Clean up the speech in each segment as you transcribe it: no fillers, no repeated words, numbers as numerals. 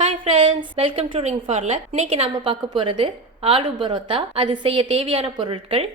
Hi friends, welcome to Ring for Luck. இன்னைக்கு நாம பார்க்க போறது ஆலு பரோட்டா. அது செய்ய தேவையான பொருட்கள்.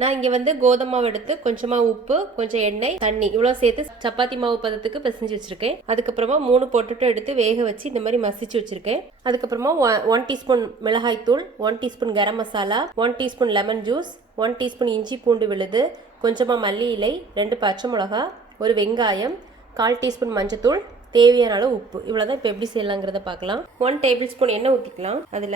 நான் இங்க வந்து கோதுமை மாவு எடுத்து கொஞ்சமா உப்பு, கொஞ்சம் எண்ணெய், தண்ணி இவ்வளவு சேர்த்து சப்பாத்தி மாவு பதத்துக்கு பிசைஞ்சு வச்சிருக்கேன். அதுக்கப்புறமா 3 பொட்டேட்டோ எடுத்து வேக வச்சு இந்த மாதிரி மசிச்சு வச்சிருக்கேன். அதுக்கப்புறமா 1 டீஸ்பூன் மிளகாய் தூள், 1 teaspoon garam masala, 1 teaspoon lemon juice, 1 teaspoon இஞ்சி பூண்டு விழுது, கொஞ்சமா மல்லி இலை, 2 பச்சை மிளகாய், ஒரு வெங்காயம், 1/4 டீஸ்பூன் மஞ்சத்தூள், தேவையான அளவு உப்பு. இவ்வளோதான். இப்போ எப்படி செய்யலாங்கிறத பார்க்கலாம். 1 டேபிள் ஸ்பூன் எண்ணெய் ஊற்றிக்கலாம். அதில்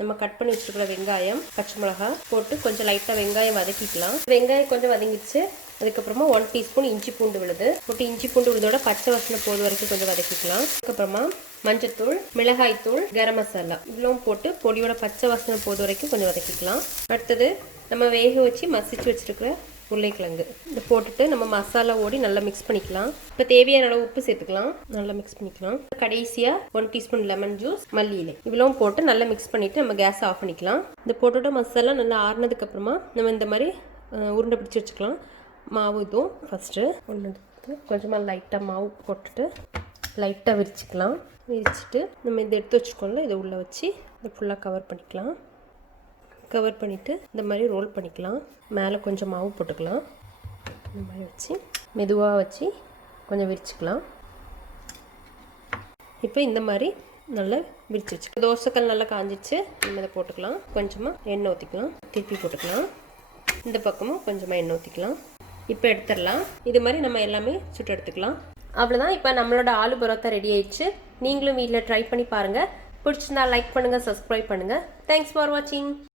நம்ம கட் பண்ணி வச்சுருக்கிற வெங்காயம், பச்சை மிளகாய் போட்டு கொஞ்சம் லைட்டாக வெங்காயம் வதக்கிக்கலாம். வெங்காயம் கொஞ்சம் வதங்கிடுச்சு. அதுக்கப்புறமா 1 டீஸ்பூன் இஞ்சி பூண்டு விழுது போட்டு இஞ்சி பூண்டு விழுதோட பச்சை வாசனை போது வரைக்கும் கொஞ்சம் வதக்கிக்கலாம். அதுக்கப்புறமா மஞ்சத்தூள், மிளகாய் தூள், கரம் மசாலா இவ்வளோ போட்டு பொடியோட பச்சை வாசனை போது வரைக்கும் கொஞ்சம் வதக்கிக்கலாம். அடுத்தது நம்ம வேக வச்சு மசிச்சு வச்சுருக்கிற உருளைக்கிழங்கு இதை போட்டுட்டு நம்ம மசாலா ஓடி நல்லா மிக்ஸ் பண்ணிக்கலாம். இப்போ தேவையான அளவு உப்பு சேர்த்துக்கலாம். நல்லா மிக்ஸ் பண்ணிக்கலாம். கடைசியாக 1 டீஸ்பூன் லெமன் ஜூஸ், மல்லி இலை இவ்வளோ போட்டு நல்லா மிக்ஸ் பண்ணிவிட்டு நம்ம கேஸை ஆஃப் பண்ணிக்கலாம். இந்த போட்டுவிட்ட மசாலா நல்லா ஆறுனதுக்கு அப்புறமா நம்ம இந்த மாதிரி உருண்டை பிடிச்சி வச்சுக்கலாம். மாவு இதுவும் ஃபஸ்ட்டு ஒன்று கொஞ்சமாக லைட்டாக மாவு போட்டுட்டு லைட்டாக விரிச்சிக்கலாம். விரிச்சிட்டு நம்ம இதை எடுத்து வச்சுக்கோங்களேன். இதை உள்ளே வச்சு இதை ஃபுல்லாக கவர் பண்ணிக்கலாம். கவர் பண்ணிவிட்டு இந்த மாதிரி ரோல் பண்ணிக்கலாம். மேலே கொஞ்சம் மாவு போட்டுக்கலாம். இந்த மாதிரி வச்சு மெதுவாக வச்சு கொஞ்சம் விரிச்சிக்கலாம். இப்போ இந்த மாதிரி நல்லா விரிச்சு வச்சு தோசைக்கல் நல்லா காஞ்சிச்சு. நம்ம இதை போட்டுக்கலாம். கொஞ்சமாக எண்ணெய் ஊற்றிக்கலாம். திருப்பி போட்டுக்கலாம். இந்த பக்கமும் கொஞ்சமாக எண்ணெய் ஊற்றிக்கலாம். இப்போ எடுத்துடலாம். இது மாதிரி நம்ம எல்லாமே சுட்டு எடுத்துக்கலாம். அவ்வளோதான். இப்போ நம்மளோட ஆலு பரோட்டா ரெடி ஆயிடுச்சு. நீங்களும் வீட்டில் ட்ரை பண்ணி பாருங்கள். பிடிச்சிருந்தா லைக் பண்ணுங்கள், சப்ஸ்கிரைப் பண்ணுங்கள். தேங்க்ஸ் ஃபார் வாட்சிங்.